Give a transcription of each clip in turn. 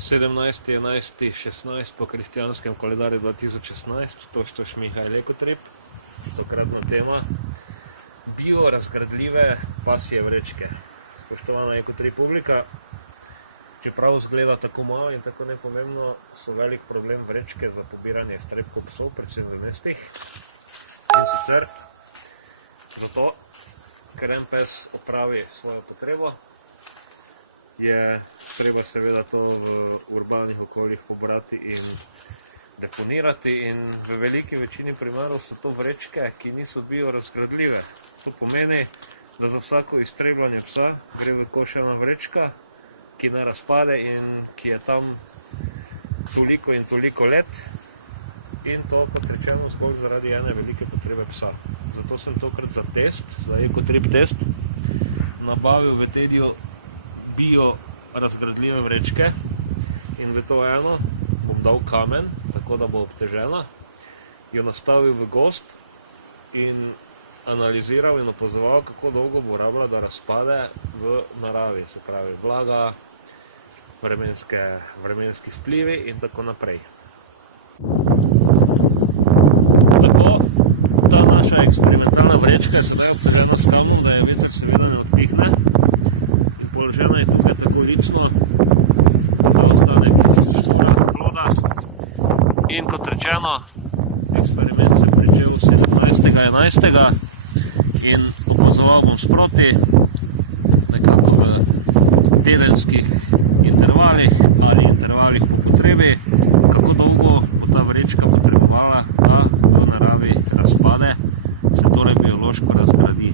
17.11.16 po kristijanskem koledarju 2016, točtoš Mihajl Ekotrip, tokratna tema biorazgradljive pasje vrečke. Spoštovana Ekotrip publika, čeprav zgleda tako malo in tako nepomembno, so velik problem vrečke za pobiranje iztrebkov psov, predvsem v mestih. In sicer zato, ker en pes opravi svojo potrebo, je treba seveda to v urbanih okoljih pobrati in deponirati, in v veliki večini primerov so to vrečke, ki niso biorazgradljive. To pomeni, da za vsako iztrebljanje psa gre v koš ena vrečka, ki ne razpade in ki je tam toliko in toliko let, in to, kot rečeno, zgolj zaradi ene velike potrebe psa. Zato sem tokrat za test, za Ekotrip test, nabavil v Tediju biorazgradljive vrečke in v to eno bom dal kamen, tako da bo obtežena, jo nastavil v gozd in analiziral in opazoval, kako dolgo bo rabila, da razpade v naravi, se pravi vlaga, vremenski vplivi in tako naprej. Tako, ta naša eksperimentalna vrečka je sedaj obtežena s kamnom, da je veter seveda ne odpihne, in položena je tukaj tako lično, da ostane struktura ploda. In kot rečeno, eksperiment se pričel 17.11. in opazoval bom sproti, nekako v tedenskih intervalih ali intervalih po potrebi, kako dolgo bo ta vrečka potrebovala, da v naravi razpade, se torej biološko razgradi.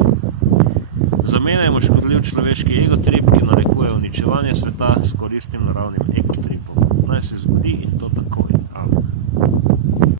Zamenjajmo škodljiv človeški egotrip, ki narekuje uničevanje sveta, s koristnim naravnim ekotripom.